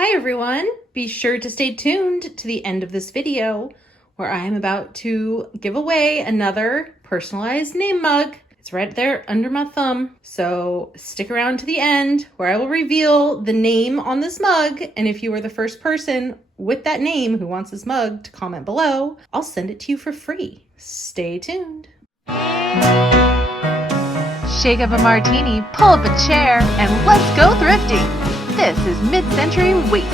Hi everyone! Be sure to stay tuned to the end of this video where I am about to give away another personalized name mug. It's right there under my thumb, so stick around to the end where I will reveal the name on this mug, and if you are the first person with that name who wants this mug to comment below, I'll send it to you for free. Stay tuned. Shake up a martini, pull up a chair, and let's go thrifting! This is Mid-Century Wasted.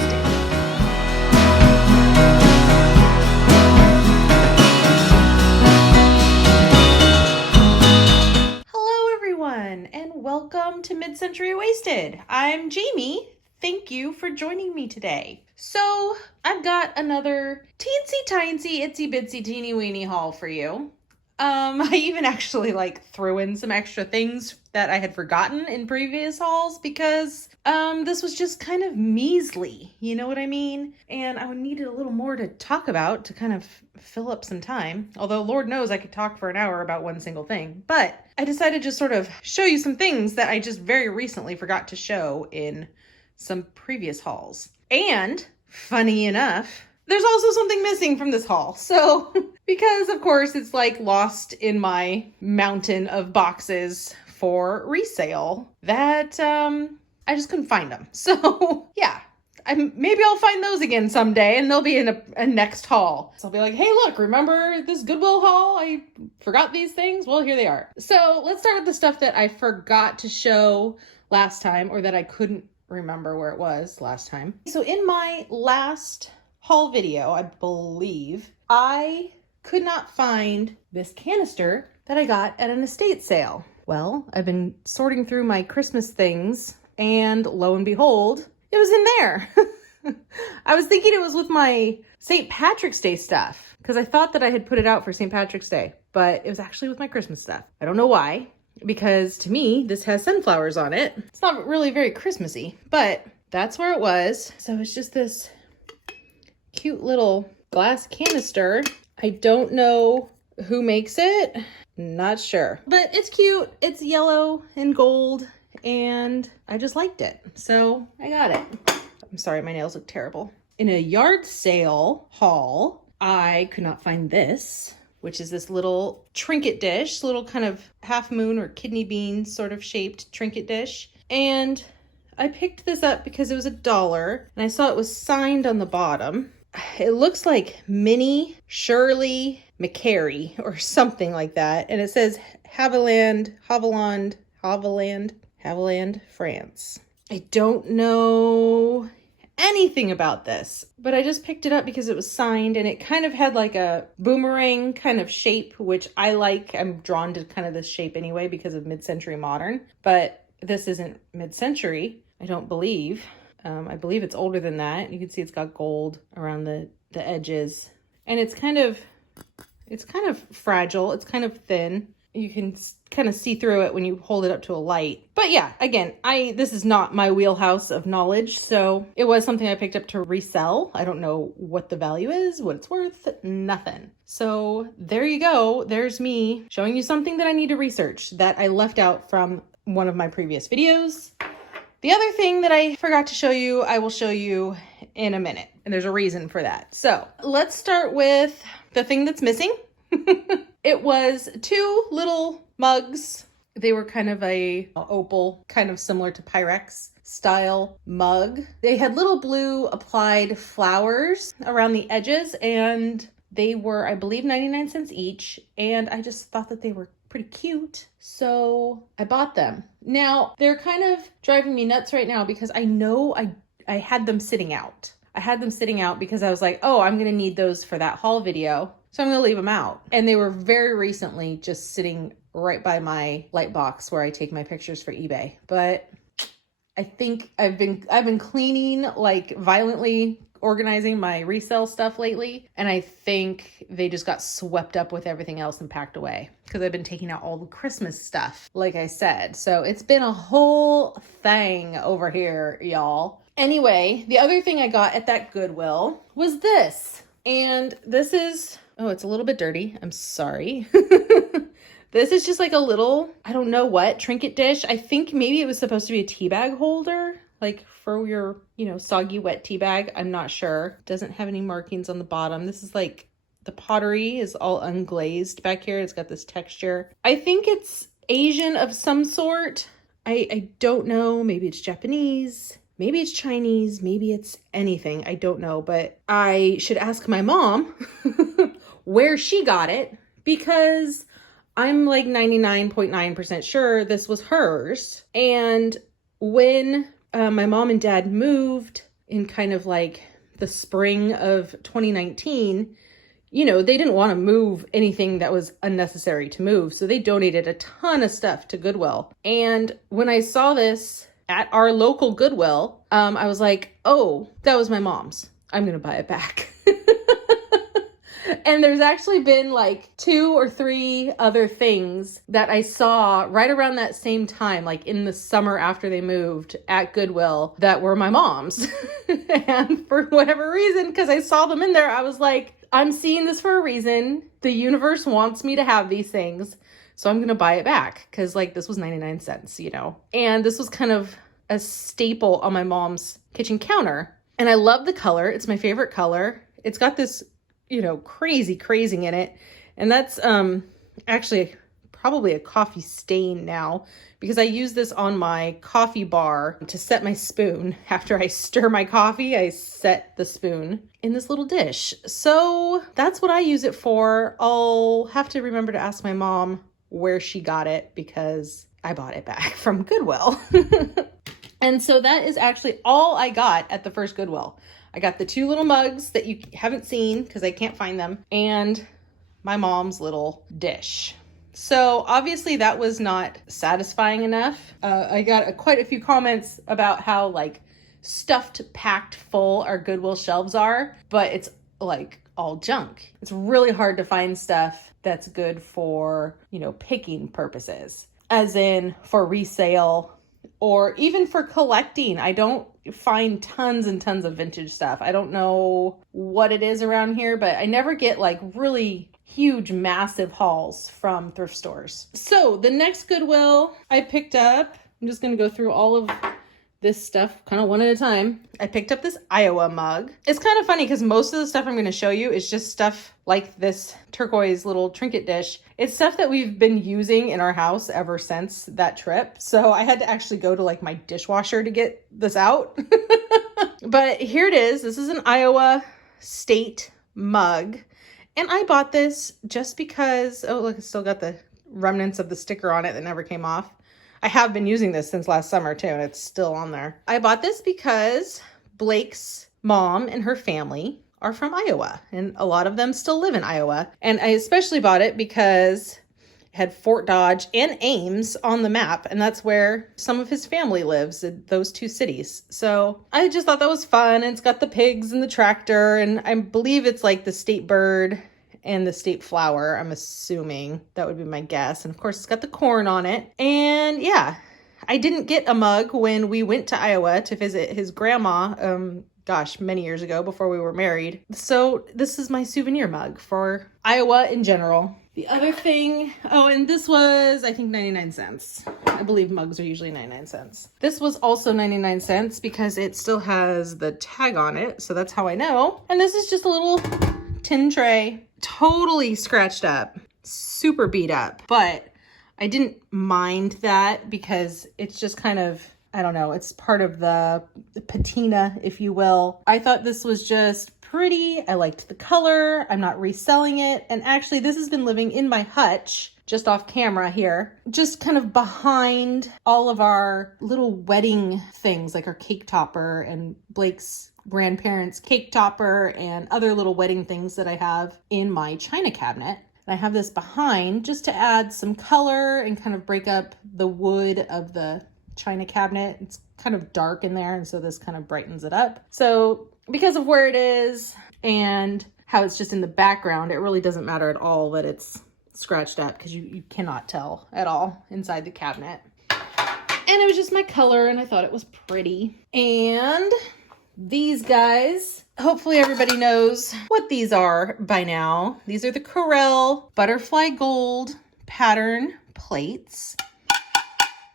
Hello everyone, and welcome to Mid-Century Wasted. I'm Jamie. Thank you for joining me today. So, I've got another teensy-tiny, itsy-bitsy, teeny-weeny haul for you. I even actually threw in some extra things that I had forgotten in previous hauls because this was just kind of measly, you know what I mean? And I needed a little more to talk about to kind of fill up some time. Although Lord knows I could talk for an hour about one single thing. But I decided to sort of show you some things that I just very recently forgot to show in some previous hauls. And funny enough, there's also something missing from this haul. So, because of course it's lost in my mountain of boxes for resale that I just couldn't find them. So yeah, maybe I'll find those again someday and they'll be in a next haul. So I'll be like, hey look, remember this Goodwill haul? I forgot these things. Well, here they are. So let's start with the stuff that I forgot to show last time, or that I couldn't remember where it was last time. So in my last haul video, I believe, I could not find this canister that I got at an estate sale. Well, I've been sorting through my Christmas things and lo and behold, it was in there. I was thinking it was with my St. Patrick's Day stuff because I thought that I had put it out for St. Patrick's Day, but it was actually with my Christmas stuff. I don't know why, because to me, this has sunflowers on it. It's not really very Christmassy, but that's where it was. So it's just this cute little glass canister. I don't know who makes it. Not sure. But it's cute. It's yellow and gold and I just liked it. So I got it. I'm sorry, my nails look terrible. In a yard sale haul, I could not find this, which is this little trinket dish, little kind of half moon or kidney bean sort of shaped trinket dish. And I picked this up because it was $1 and I saw it was signed on the bottom. It looks like Minnie Shirley McCary or something like that. And it says Haviland, France. I don't know anything about this, but I just picked it up because it was signed and it kind of had like a boomerang kind of shape, which I like. I'm drawn to kind of this shape anyway because of mid-century modern, but this isn't mid-century, I don't believe. I believe it's older than that. You can see it's got gold around the edges. And it's kind of fragile. It's kind of thin. You can kind of see through it when you hold it up to a light. But yeah, again, this is not my wheelhouse of knowledge. So it was something I picked up to resell. I don't know what the value is, what it's worth, nothing. So there you go. There's me showing you something that I need to research that I left out from one of my previous videos. The other thing that I forgot to show you, I will show you in a minute. And there's a reason for that. So let's start with the thing that's missing. It was two little mugs. They were kind of a opal, kind of similar to Pyrex style mug. They had little blue applied flowers around the edges and they were, I believe, 99 cents each. And I just thought that they were pretty cute. So I bought them. Now they're kind of driving me nuts right now because I know I had them sitting out. I had them sitting out because I was like, oh, I'm going to need those for that haul video. So I'm going to leave them out. And they were very recently just sitting right by my light box where I take my pictures for eBay. But I think I've been cleaning, violently organizing my resale stuff lately. And I think they just got swept up with everything else and packed away because I've been taking out all the Christmas stuff, like I said. So it's been a whole thing over here, y'all. Anyway, the other thing I got at that Goodwill was this. And this is, oh, it's a little bit dirty. I'm sorry. This is just like a little, I don't know what, trinket dish. I think maybe it was supposed to be a tea bag holder, like for your, soggy wet tea bag. I'm not sure. Doesn't have any markings on the bottom. This is like the pottery is all unglazed back here. It's got this texture. I think it's Asian of some sort. I don't know. Maybe it's Japanese. Maybe it's Chinese. Maybe it's anything. I don't know. But I should ask my mom where she got it, because I'm like 99.9% sure this was hers. And when my mom and dad moved in kind of like the spring of 2019, they didn't want to move anything that was unnecessary to move. So they donated a ton of stuff to Goodwill. And when I saw this at our local Goodwill, I was like, oh, that was my mom's. I'm going to buy it back. And there's actually been like 2 or 3 other things that I saw right around that same time, like in the summer after they moved at Goodwill, that were my mom's. And for whatever reason, because I saw them in there, I was like, I'm seeing this for a reason. The universe wants me to have these things. So I'm going to buy it back, because like this was 99 cents, And this was kind of a staple on my mom's kitchen counter. And I love the color. It's my favorite color. It's got this crazy crazing in it. And that's actually probably a coffee stain now, because I use this on my coffee bar to set my spoon. After I stir my coffee, I set the spoon in this little dish. So that's what I use it for. I'll have to remember to ask my mom where she got it, because I bought it back from Goodwill. And so that is actually all I got at the first Goodwill. I got the 2 little mugs that you haven't seen because I can't find them, and my mom's little dish. So obviously that was not satisfying enough. I got quite a few comments about how like stuffed, packed full our Goodwill shelves are, but it's like all junk. It's really hard to find stuff that's good for, picking purposes, as in for resale or even for collecting. I don't find tons and tons of vintage stuff. I don't know what it is around here, but I never get like really huge, massive hauls from thrift stores. So the next Goodwill I picked up, I'm just going to go through all of this stuff kind of one at a time. I picked up this Iowa mug. It's kind of funny because most of the stuff I'm going to show you is just stuff like this turquoise little trinket dish. It's stuff that we've been using in our house ever since that trip. So I had to actually go to like my dishwasher to get this out. But here it is. This is an Iowa State mug. And I bought this just because, oh look, it's still got the remnants of the sticker on it that never came off. I have been using this since last summer too, and it's still on there. I bought this because Blake's mom and her family are from Iowa, and a lot of them still live in Iowa. And I especially bought it because it had Fort Dodge and Ames on the map, and that's where some of his family lives, in those 2 cities. So I just thought that was fun, and it's got the pigs and the tractor, and I believe it's like the state bird and the state flower. I'm assuming that would be my guess. And of course it's got the corn on it. And yeah, I didn't get a mug when we went to Iowa to visit his grandma, many years ago before we were married. So this is my souvenir mug for Iowa in general. The other thing, and this was, I think, 99 cents. I believe mugs are usually 99 cents. This was also 99 cents because it still has the tag on it. So that's how I know. And this is just a little tin tray, totally scratched up, super beat up, but I didn't mind that because it's just kind of, I don't know, it's part of the patina, if you will. I thought this was just pretty. I liked the color. I'm not reselling it. And actually this has been living in my hutch just off camera here, just kind of behind all of our little wedding things, like our cake topper and Blake's grandparents' cake topper and other little wedding things that I have in my china cabinet. And I have this behind just to add some color and kind of break up the wood of the china cabinet. It's kind of dark in there, and so this kind of brightens it up. So because of where it is and how it's just in the background, it really doesn't matter at all that it's scratched up, because you cannot tell at all inside the cabinet. And it was just my color, and I thought it was pretty. And these guys, hopefully everybody knows what these are by now. These are the Corelle Butterfly Gold pattern plates.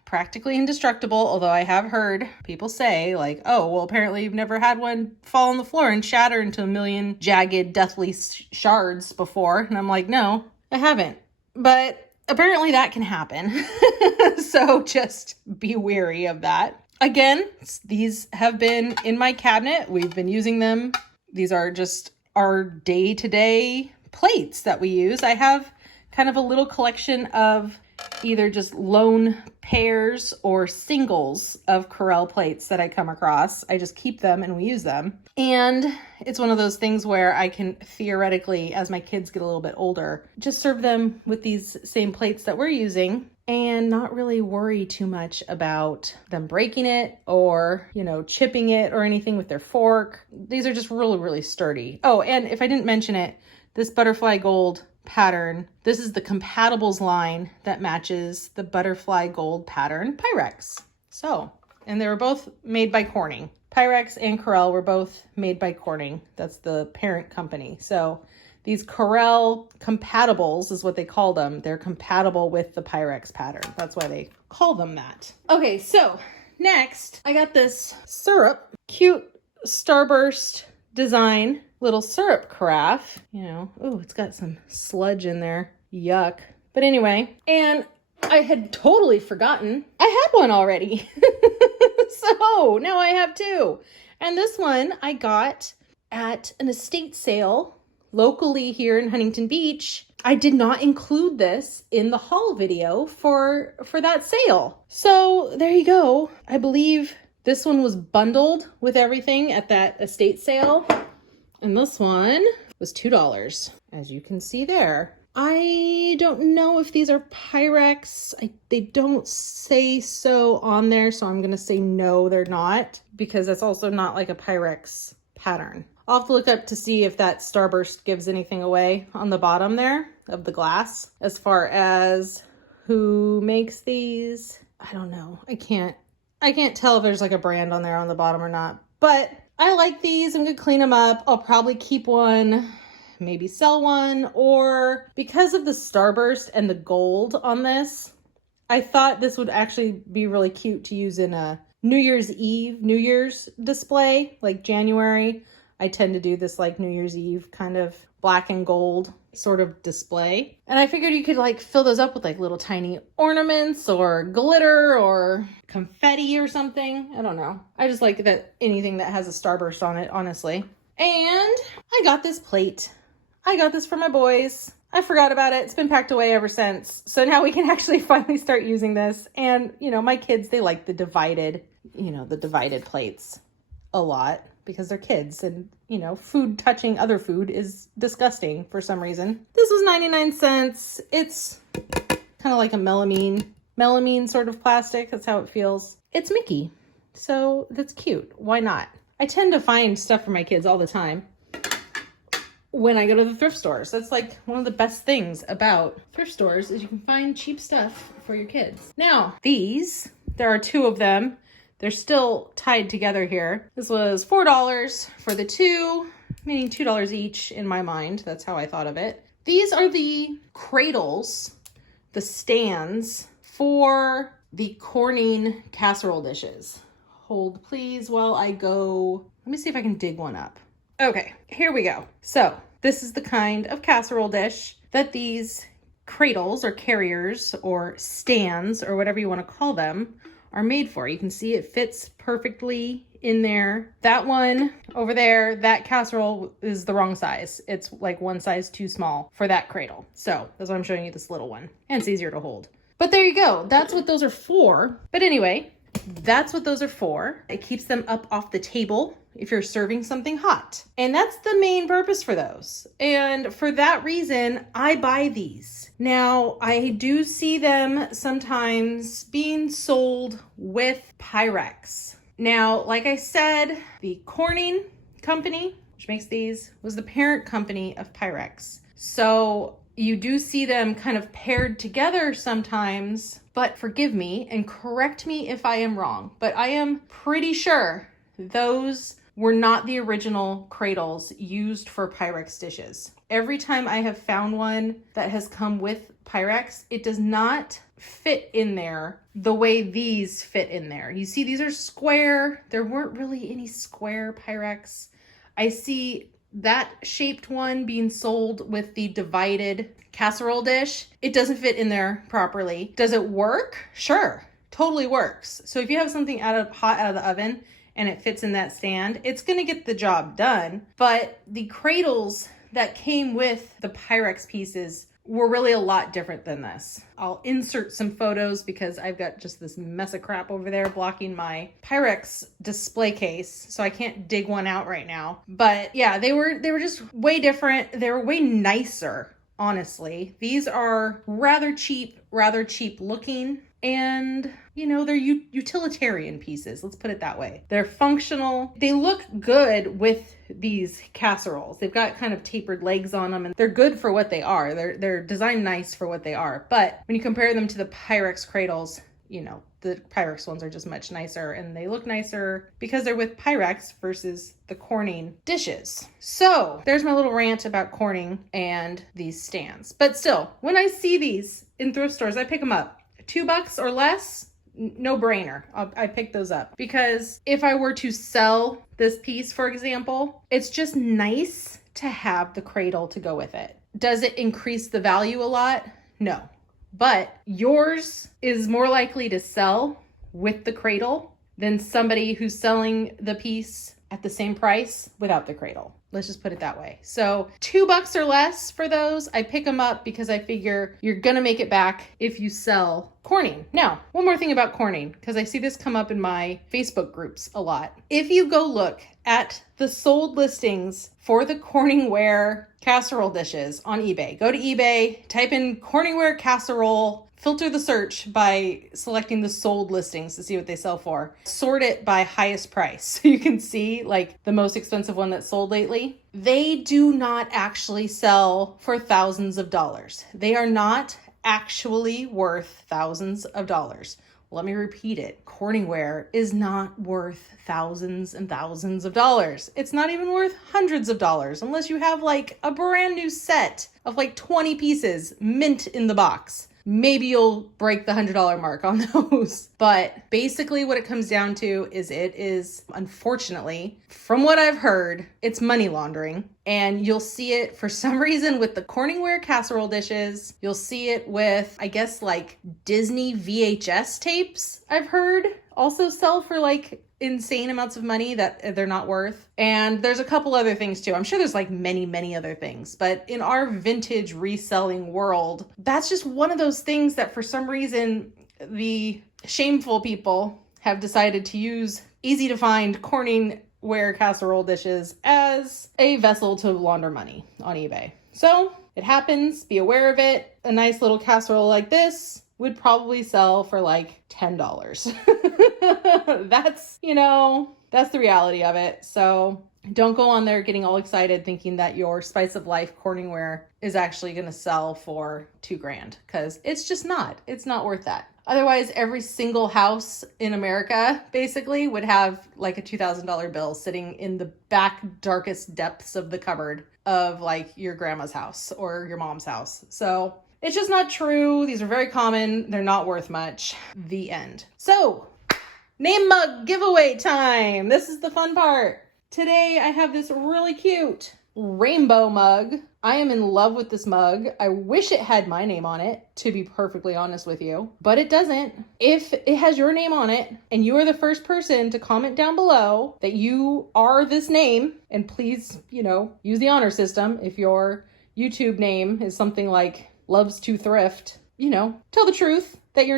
practically indestructible, although I have heard people say like, oh, well, apparently you've never had one fall on the floor and shatter into a million jagged, deathly shards before. And I'm like, no, I haven't. But apparently that can happen. So just be wary of that. Again, these have been in my cabinet. We've been using them. These are just our day-to-day plates that we use. I have kind of a little collection of either just lone pairs or singles of Corelle plates that I come across. I just keep them and we use them. And it's one of those things where I can theoretically, as my kids get a little bit older, just serve them with these same plates that we're using and not really worry too much about them breaking it or, chipping it or anything with their fork. These are just really, really sturdy. Oh, and if I didn't mention it, this butterfly gold pattern, this is the compatibles line that matches the butterfly gold pattern Pyrex. So, and they were both made by Corning. Pyrex and Corelle were both made by Corning. That's the parent company. So these Corelle compatibles is what they call them. They're compatible with the Pyrex pattern. That's why they call them that. Okay, so next I got this syrup, cute starburst design little syrup carafe. Oh, it's got some sludge in there. Yuck. But anyway, and I had totally forgotten I had one already. So now I have two. And this one I got at an estate sale locally here in Huntington Beach. I did not include this in the haul video for that sale. So there you go. I believe this one was bundled with everything at that estate sale. And this one was $2, as you can see there. I don't know if these are Pyrex. They don't say so on there, so I'm going to say no, they're not, because that's also not like a Pyrex pattern. I'll have to look up to see if that starburst gives anything away on the bottom there of the glass. As far as who makes these, I don't know. I can't tell if there's like a brand on there on the bottom or not, but I like these. I'm going to clean them up. I'll probably keep one, maybe sell one, or because of the starburst and the gold on this, I thought this would actually be really cute to use in a New Year's display, like January. I tend to do this like New Year's Eve kind of black and gold sort of display. And I figured you could like fill those up with like little tiny ornaments or glitter or confetti or something. I don't know. I just like that anything that has a starburst on it, honestly. And I got this plate. I got this for my boys. I forgot about it. It's been packed away ever since. So now we can actually finally start using this. And, my kids, they like the divided plates a lot because they're kids and, food touching other food is disgusting for some reason. This was 99 cents. It's kind of like a melamine sort of plastic. That's how it feels. It's Mickey. So that's cute. Why not? I tend to find stuff for my kids all the time when I go to the thrift stores. That's like one of the best things about thrift stores is you can find cheap stuff for your kids. Now, there are two of them. They're still tied together here. This was $4 for the two, meaning $2 each in my mind. That's how I thought of it. These are the cradles, the stands for the Corning casserole dishes. Hold please while I go. Let me see if I can dig one up. Okay, here we go. So this is the kind of casserole dish that these cradles or carriers or stands or whatever you want to call them are made for. You can see it fits perfectly in there. That one over there, that casserole is the wrong size. It's like one size too small for that cradle. So that's why I'm showing you this little one. And it's easier to hold. But there you go. That's what those are for. But anyway, that's what those are for. It keeps them up off the table if you're serving something hot. And that's the main purpose for those. And for that reason, I buy these. Now, I do see them sometimes being sold with Pyrex. Now, like I said, the Corning company, which makes these, was the parent company of Pyrex. So you do see them kind of paired together sometimes, but forgive me and correct me if I am wrong, but I am pretty sure those were not the original cradles used for Pyrex dishes. Every time I have found one that has come with Pyrex, it does not fit in there the way these fit in there. You see, these are square. There weren't really any square Pyrex. I see that shaped one being sold with the divided casserole dish. It doesn't fit in there properly. Does it work? Sure, totally works. So if you have something hot out of the oven and it fits in that stand, it's gonna get the job done. But the cradles that came with the Pyrex pieces were really a lot different than this. I'll insert some photos because I've got just this mess of crap over there blocking my Pyrex display case, so I can't dig one out right now. But yeah, they were just way different. They were way nicer, honestly. These are rather cheap looking, and you know, they're utilitarian pieces. Let's put it that way. They're functional. They look good with these casseroles. They've got kind of tapered legs on them, and they're good for what they are. They're designed nice for what they are. But when you compare them to the Pyrex cradles, you know, the Pyrex ones are just much nicer, and they look nicer because they're with Pyrex versus the Corning dishes. So there's my little rant about Corning and these stands. But still, when I see these in thrift stores, I pick them up. $2 or less, no brainer. I pick those up because if I were to sell this piece, for example, it's just nice to have the cradle to go with it. Does it increase the value a lot? No. But yours is more likely to sell with the cradle than somebody who's selling the piece at the same price without the cradle. Let's just put it that way. So $2 or less for those. I pick them up because I figure you're gonna make it back if you sell Corning. Now, one more thing about Corning, because I see this come up in my Facebook groups a lot. If you go look at the sold listings for the CorningWare casserole dishes on eBay, go to eBay, type in CorningWare casserole, filter the search by selecting the sold listings to see what they sell for. Sort it by highest price so you can see like the most expensive one that's sold lately. They do not actually sell for thousands of dollars. They are not actually worth thousands of dollars. Let me repeat it. CorningWare is not worth thousands and thousands of dollars. It's not even worth hundreds of dollars unless you have like a brand new set of like 20 pieces mint in the box. Maybe you'll break the $100 mark on those. But basically what it comes down to is it is, unfortunately, from what I've heard, it's money laundering. And you'll see it for some reason with the CorningWare casserole dishes. You'll see it with, I guess, like Disney VHS tapes, I've heard, also sell for like insane amounts of money that they're not worth. And there's a couple other things too. I'm sure there's like many other things, but in our vintage reselling world, that's just one of those things that for some reason the shameful people have decided to use easy to find CorningWare casserole dishes as a vessel to launder money on eBay. So it happens, be aware of it. A nice little casserole like this would probably sell for like $10. That's, you know, that's the reality of it. So don't go on there getting all excited thinking that your Spice of Life Corningware is actually going to sell for $2,000 because it's just not. It's not worth that. Otherwise, every single house in America basically would have like a $2,000 bill sitting in the back darkest depths of the cupboard of like your grandma's house or your mom's house. So it's just not true. These are very common. They're not worth much. The end. So, name mug giveaway time. This is the fun part. Today I have this really cute rainbow mug. I am in love with this mug. I wish it had my name on it, to be perfectly honest with you, but it doesn't. If it has your name on it and you are the first person to comment down below that you are this name, and please, you know, use the honor system. If your YouTube name is something like loves to thrift, you know, tell the truth that your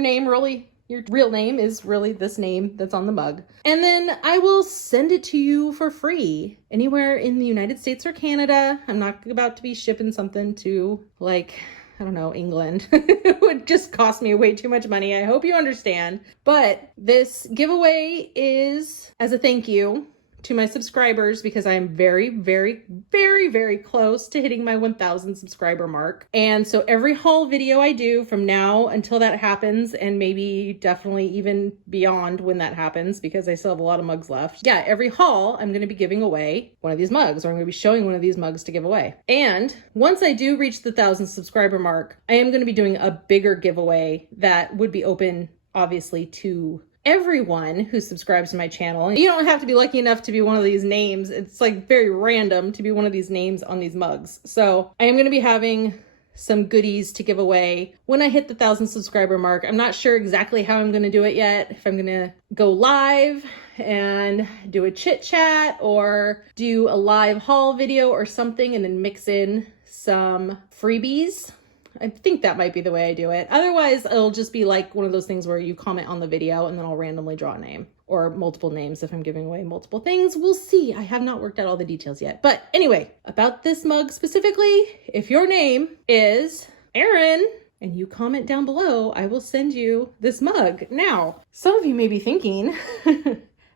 real name is really this name that's on the mug. And then I will send it to you for free anywhere in the United States or Canada. I'm not about to be shipping something to like, I don't know, England. It would just cost me way too much money. I hope you understand. But this giveaway is as a thank you to my subscribers because I am very, very, very, very close to hitting my 1,000 subscriber mark. And so every haul video I do from now until that happens, and maybe definitely even beyond when that happens, because I still have a lot of mugs left. Yeah, every haul, I'm going to be giving away one of these mugs, or I'm going to be showing one of these mugs to give away. And once I do reach the 1,000 subscriber mark, I am going to be doing a bigger giveaway that would be open, obviously, to everyone who subscribes to my channel. And you don't have to be lucky enough to be one of these names. It's like very random to be one of these names on these mugs. So I am going to be having some goodies to give away when I hit the 1,000 subscriber mark. I'm not sure exactly how I'm going to do it yet. If I'm going to go live and do a chit chat or do a live haul video or something and then mix in some freebies. I think that might be the way I do it. Otherwise, it'll just be like one of those things where you comment on the video and then I'll randomly draw a name, or multiple names if I'm giving away multiple things. We'll see. I have not worked out all the details yet. But anyway, about this mug specifically, if your name is Erin and you comment down below, I will send you this mug. Now, some of you may be thinking,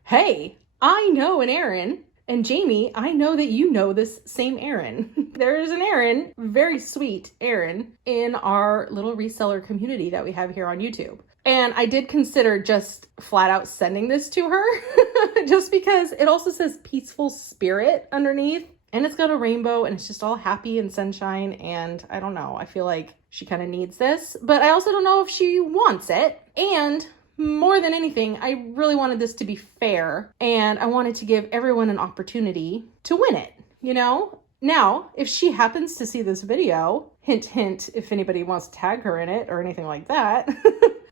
hey, I know an Erin. And Jamie, I know that you know this same Erin. There's an Erin, very sweet Erin, in our little reseller community that we have here on YouTube. And I did consider just flat out sending this to her just because it also says peaceful spirit underneath. And it's got a rainbow and it's just all happy and sunshine. And I don't know, I feel like she kind of needs this, but I also don't know if she wants it. And more than anything, I really wanted this to be fair, and I wanted to give everyone an opportunity to win it, you know? Now, if she happens to see this video, hint, hint, if anybody wants to tag her in it or anything like that,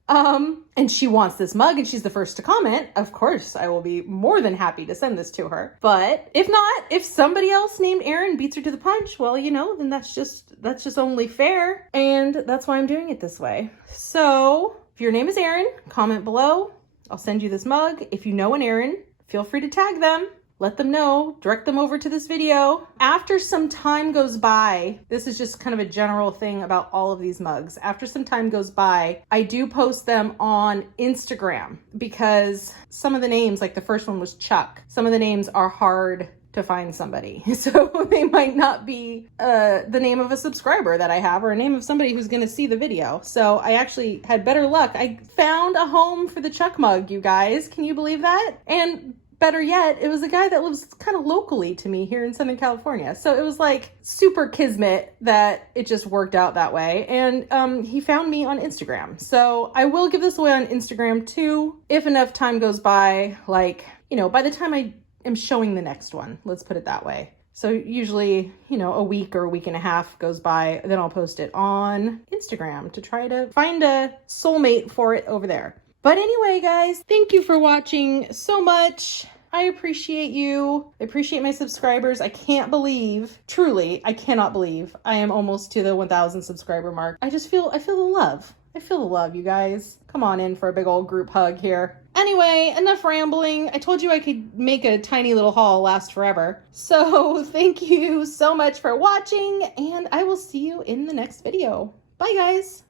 and she wants this mug and she's the first to comment, of course, I will be more than happy to send this to her. But if not, if somebody else named Erin beats her to the punch, well, you know, then that's just only fair. And that's why I'm doing it this way. So if your name is Erin, comment below. I'll send you this mug. If you know an Erin, feel free to tag them. Let them know, direct them over to this video. After some time goes by, this is just kind of a general thing about all of these mugs. After some time goes by, I do post them on Instagram because some of the names, like the first one was Chuck, some of the names are hard to find somebody. So they might not be the name of a subscriber that I have or a name of somebody who's gonna see the video. So I actually had better luck. I found a home for the Chuck mug, you guys. Can you believe that? And better yet, it was a guy that lives kind of locally to me here in Southern California. So it was like super kismet that it just worked out that way. And he found me on Instagram. So I will give this away on Instagram too, if enough time goes by, like, you know, by the time I am showing the next one, let's put it that way. So usually, you know, a week or a week and a half goes by, then I'll post it on Instagram to try to find a soulmate for it over there. But anyway, guys, thank you for watching so much. I appreciate you. I appreciate my subscribers. I can't believe, truly, I cannot believe I am almost to the 1,000 subscriber mark. I feel the love. I feel the love, you guys. Come on in for a big old group hug here. Anyway, enough rambling. I told you I could make a tiny little haul last forever. So thank you so much for watching, and I will see you in the next video. Bye, guys.